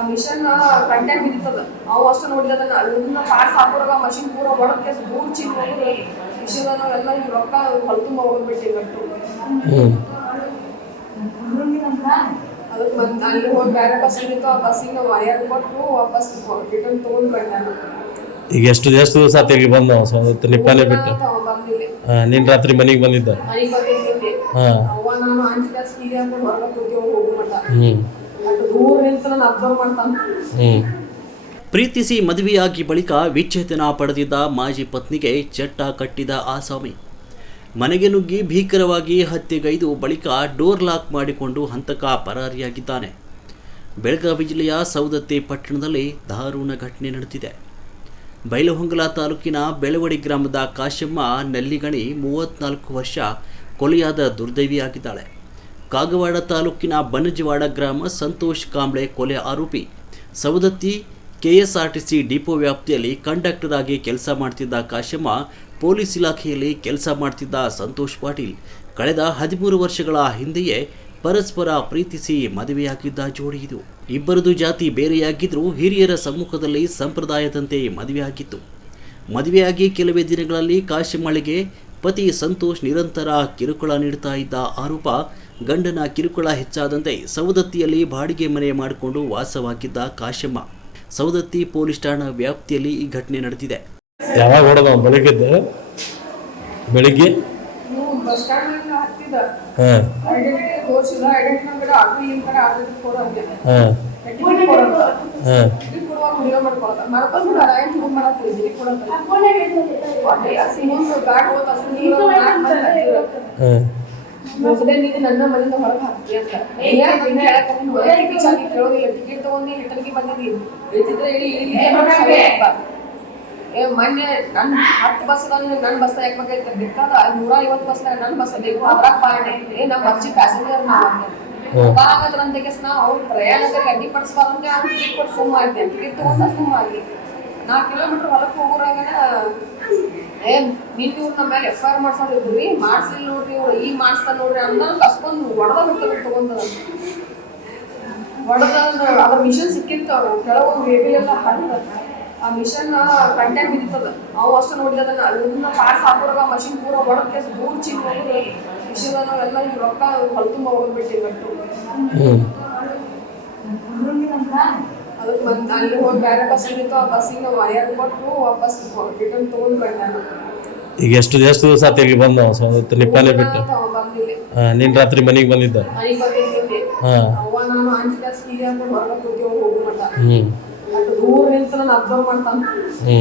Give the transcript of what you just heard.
ಆ mission content ಬಿದ್ದಿತ್ತದ ಅವು ಅಷ್ಟು ನೋಡಿದ ಅದನ್ನ ಪಾರ್ಟ್ಸ್ ಹಾಕೋರಾಗ ಮಷಿನ್ ಪೂರ ದೂರ ಚಿನ್ ಹೋಗಿ ಮಿಷನ್ ಎಲ್ಲ ಹಿಂಗ್ ರೊಕ್ಕ ಹೊಲ್ತುಂಬ ಹೋಗ್ಬಿಟ್ಟು ಗಟ್ಟು ಅದಕ್ಕೆ ಬಂದು ಅಲ್ಲಿ ಹೋಗಿ ಬೇರೆ ಬಸ್ ಇತ್ತು ಆ ಬಸ್ಸಿಗೆ ನಾವು ವಯರ್ ಕೊಟ್ಟು ವಾಪಸ್ ರಿಟರ್ನ್ ತೊಗೊಂಡು ಬಂದೆ. ಈಗ ಎಷ್ಟು ಎಷ್ಟು ದಿವಸ ಆತ ಇಲ್ಲಿ ಬಂದ? ನಿಪ್ಪಾನೆ ಬಿಟ್ಟು. ನಿನ್ನ ರಾತ್ರಿ ಮನೆಗೆ ಬಂದಿದ್ದ? ಹಾಂ. ಹ್ಞೂ ನಾನು ಅಬ್ಸರ್ವ್ ಮಾಡ್ತಾನೆ. ಪ್ರೀತಿಸಿ ಮದುವೆಯಾಗಿ ಬಳಿಕ ವಿಚ್ಛೇದನ ಪಡೆದಿದ್ದ ಮಾಜಿ ಪತ್ನಿಗೆ ಚಟ್ಟ ಕಟ್ಟಿದ ಆಸಾಮಿ ಮನೆಗೆ ನುಗ್ಗಿ ಭೀಕರವಾಗಿ ಹತ್ಯೆಗೈದು ಬಳಿಕ ಡೋರ್ ಲಾಕ್ ಮಾಡಿಕೊಂಡು ಹಂತಕ ಪರಾರಿಯಾಗಿದ್ದಾನೆ. ಬೆಳಗಾವಿ ಜಿಲ್ಲೆಯ ಸೌದತ್ತಿ ಪಟ್ಟಣದಲ್ಲಿ ದಾರುಣ ಘಟನೆ ನಡೆದಿದೆ. ಬೈಲಹೊಂಗಲ ತಾಲೂಕಿನ ಬೆಳವಡಿ ಗ್ರಾಮದ ಕಾಶಮ್ಮ ನಲ್ಲಿಗಣಿ ಮೂವತ್ತ್ನಾಲ್ಕು ವರ್ಷ ಕೊಲೆಯಾದ ದುರ್ದೈವಿಯಾಗಿದ್ದಾಳೆ. ಕಾಗವಾಡ ತಾಲೂಕಿನ ಬನಜವಾಡ ಗ್ರಾಮ ಸಂತೋಷ್ ಕಾಂಬ್ಳೆ ಕೊಲೆ ಆರೋಪಿ. ಸವದತ್ತಿ ಕೆಎಸ್ಆರ್ಟಿಸಿ ಡಿಪೋ ವ್ಯಾಪ್ತಿಯಲ್ಲಿ ಕಂಡಕ್ಟರ್ ಆಗಿ ಕೆಲಸ ಮಾಡ್ತಿದ್ದ ಕಾಶಮ್ಮ ಪೊಲೀಸ್ ಇಲಾಖೆಯಲ್ಲಿ ಕೆಲಸ ಮಾಡ್ತಿದ್ದ ಸಂತೋಷ್ ಪಾಟೀಲ್. ಕಳೆದ ಹದಿಮೂರು ವರ್ಷಗಳ ಹಿಂದೆಯೇ ಪರಸ್ಪರ ಪ್ರೀತಿಸಿ ಮದುವೆಯಾಗಿದ್ದ ಜೋಡಿ ಇದು. ಇಬ್ಬರದು ಜಾತಿ ಬೇರೆಯಾಗಿದ್ದರೂ ಹಿರಿಯರ ಸಮ್ಮುಖದಲ್ಲಿ ಸಂಪ್ರದಾಯದಂತೆ ಮದುವೆಯಾಗಿತ್ತು. ಮದುವೆಯಾಗಿ ಕೆಲವೇ ದಿನಗಳಲ್ಲಿ ಕಾಶಿಮಳಿಗೆ ಪತಿ ಸಂತೋಷ್ ನಿರಂತರ ಕಿರುಕುಳ ನೀಡುತ್ತಾ ಇದ್ದ ಆರೋಪ ಗಂಡನ ಕಿರುಕುಳ ಹೆಚ್ಚಾದಂತೆ ಸವದತ್ತಿಯಲ್ಲಿ ಬಾಡಿಗೆ ಮನೆ ಮಾಡಿಕೊಂಡು ವಾಸವಾಗಿದ್ದ ಕಾಶಮ್ಮ. ಸವದತ್ತಿ ಪೊಲೀಸ್ ಠಾಣಾ ವ್ಯಾಪ್ತಿಯಲ್ಲಿ ಈ ಘಟನೆ ನಡೆದಿದೆ. ಯಾವಾಗ ಹೊಡೆದ ಬೆಳಿಗ್ಗೆ? ಬೆಳಿಗ್ಗೆ ಹಾಂ. ಮೊದಲೇ ನೀನು ನನ್ನ ಮನೆಯಿಂದ ಹೊರಗೆ ಹಾಕ್ತಿ ಅಂತ ಹೇಳಕ್? ಕೇಳೋದಿಲ್ಲ ಟಿಕೆಟ್ ತಗೊಂಡು ರಿಟರ್ನ್ಗೆ ಬಂದಿದ್ದೀನಿ ಏ ಮೊನ್ನೆ ನನ್ನ ಹತ್ತು ಬಸ್ ನನ್ನ ಬಸ್ ಯಾಕೆ ಬೇಕಾಯ್ತು ಬೇಕಾದ ನೂರ ಐವತ್ತು ಬಸ್ ನನ್ನ ಬಸ್ ಬೇಕು ಅದ್ರಾಗ ಬಾರಣೆ ಏ ನಮ್ಮ ಅರ್ಜಿ ಪ್ಯಾಸೆಂಜರ್ ಹಾಗಾದ್ರೆ ಅಂತ ನಾವು ಅವ್ರ ಪ್ರಯಾಣದಲ್ಲಿ ಅಡ್ಡಿಪಡಿಸ್ಬಾರ್ದಂತೆ ಅವ್ರು ಟಿಕೆಟ್ ಕೊಟ್ಟು ಸುಮ್ಮ ಆಗಿ ಟಿಕೆಟ್ ತಗೊಂಡ ಸುಮ್ಮ ಆಗಿ ನಾಲ್ಕು ಕಿಲೋಮೀಟರ್ ಹೊಲಕ್ಕೆ ಹೋಗೋರಾಗನ ಏ ಇವ್ರು ನಮ್ಮ ಮೇಲೆ ಎಫ್ ಐ ಆರ್ ಮಾಡ್ಸೋದಿದ್ರಿ ಮಾಡ್ಸಿಲ್ಲ ನೋಡ್ರಿ ಇವ್ರು ಈಗ ಮಾಡಿಸ್ತಾರ ನೋಡ್ರಿ ಅಂದ ಅಷ್ಟೊಂದು ಹೊಡೆದ ಬಿಟ್ಟು ತಗೊಂಡದ ಅಂದ್ರೆ ಅದ್ರ ಮಿಷನ್ ಸಿಕ್ಕಿತ್ತು ಅವ್ರು. ಕೆಳಗೆ ಬೇಬಿ ಎಲ್ಲ ಹರಿದ. ಆ ಮಿಷನ್ ಕಂಟೆ ಬಿದ್ದಿತ್ತದ. ಅವು ಅಷ್ಟು ನೋಡಿದದನ್ನ ಅದನ್ನ ಪಾರ್ಟ್ಸ್ ಹಾಕೋರಾಗ ಮಷಿನ್ ಪೂರ ಒಡಕ್ಕೆ ದೂರ ಚಿನ್ ಹೋಗಿ ಮಿಷನ್ ಎಲ್ಲ ಹಿಂಗ್ ರೊಕ್ಕ ಹೊಲ್ತುಂಬ ಹೋಗ್ಬಿಟ್ಟು ಅದಕ್ಕೆ ಬಂದು ಅಲ್ಲಿ ಹೋಗಿ ಬೇರೆ ಬಸ್ ಇತ್ತು ಆ ಬಸ್ಸಿಗೆ ನಾವು ವಯರ್ ಕೊಟ್ಟು ವಾಪಸ್ ರಿಟರ್ನ್ ತೊಗೊಂಡು ಬಂದೆ ಈಗ ಎಷ್ಟು ಎಷ್ಟು ದಿವಸ ಆತ ಇಲ್ಲಿ ಬಂದ? ಸವದತ್ತಿ ಬಿಟ್ಟು. ನಿನ್ನ ರಾತ್ರಿ ಮನೆಗೆ ಬಂದಿದ್ದ? ಹಾಂ. ಅವ್ವ ಅಂತ ಹೊರಗೆ ಕೂತೀವಿ ಹೋಗು ಮಟ್ಟ ಹ್ಞೂ ಅಷ್ಟು ದೂರ ನಿಂತು ನಾನು ಅಬ್ಸರ್ವ್ ಮಾಡ್ತಾನೆ ಹ್ಞೂ